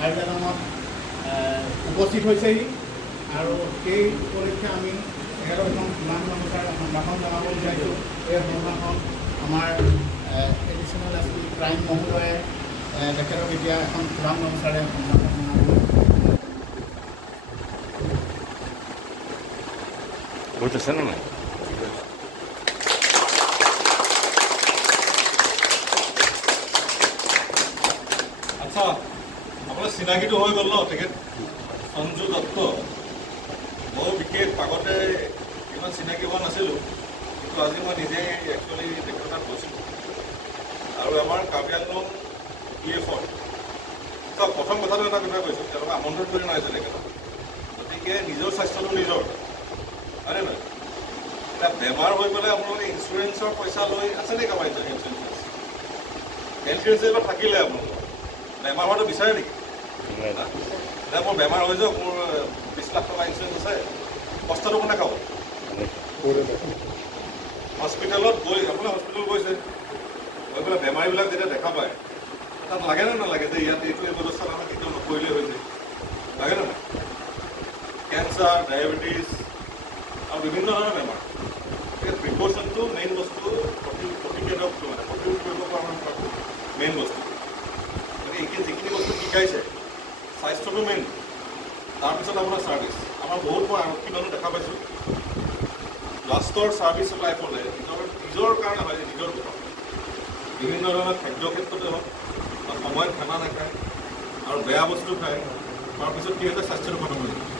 কাৰ্যালয়ত উপস্থিত হৈছেহি আৰু সেই উপলক্ষে আমি তেখেতক এখন কিমান অনুসাৰে সম্ভাষণ জনাব বিচাৰিছোঁ। এই সম্ভাষণ আমাৰ এডিশ্যনেল এছ পি ক্ৰাইম মহোদয়ে তেখেতক এতিয়া এখন কিমান অনুসাৰে সম্ভাষণ জনাব। বুজিছে নে নাই? আচ্ছা, আপোনাৰ চিনাকিটো হৈ গ'ল ন? তেখেত সঞ্জু দত্ত। মই বিশেষ আগতে ইমান চিনাকি হোৱা নাছিলোঁ, কিন্তু আজি মই নিজেই একচুৱেলি তেখেতৰ তাত গৈছিলোঁ আৰু আমাৰ কাৰ্বি আংলং PF-ৰ চাওক, প্ৰথম কথাটো এটা কথা কৈছোঁ, তেওঁলোকে আমন্ত্ৰণ কৰি নাইছে তেখেতক। গতিকে নিজৰ স্বাস্থ্যটো নিজৰ, হয়নে নহয়? এতিয়া বেমাৰ হৈ পেলাই আপোনালোকে ইঞ্চুৰেঞ্চৰ পইচা লৈ আছে নেকি কাৰোবাৰ ইঞ্চুৰেঞ্চ? হেল্থ ইঞ্চুৰেঞ্চ এইবাৰ থাকিলে আপোনালোকৰ বেমাৰ হোৱাটো বিচাৰে নেকি? এতিয়া মোৰ বেমাৰ হৈ যাওক, মোৰ 20 লাখ টকা ইঞ্চুৰেঞ্চ আছে, কষ্টটো কোনে খাব? হস্পিটেলত গৈ আপোনাৰ হস্পিটেল গৈছে, গৈ পেলাই বেমাৰীবিলাক যেতিয়া দেখা পায়, তাত লাগে নে নালাগে যে ইয়াত এইটো এই ব্যৱস্থাত আমাক কেতিয়াও নকৰিলে হৈ যায়? লাগে নে নাই? কেঞ্চাৰ, ডায়েবেটিছ আৰু বিভিন্ন ধৰণৰ বেমাৰ, গতিকে প্ৰিকশ্যনটো মেইন বস্তু, প্ৰতিষেধকটো মানে প্ৰতিৰোধ কৰিব পৰা মেইন বস্তু। গতিকে এইখিনি যিখিনি বস্তু শিকাইছে, স্বাস্থ্যটো মেইন, তাৰপিছত আপোনাৰ ছাৰ্ভিচ। আমাৰ বহুত মই আৰক্ষী মানুহ দেখা পাইছোঁ, লাষ্টৰ ছাৰ্ভিচ লাইফলৈ নিজৰ কাৰণে হয়, নিজৰ কথা বিভিন্ন ধৰণৰ খাদ্য ক্ষেত্ৰতে হওক, সময়ত খানা নাখায় আৰু বেয়া বস্তু খায়, তাৰপিছত কি হৈছে স্বাস্থ্যটো খতম হৈ যায়।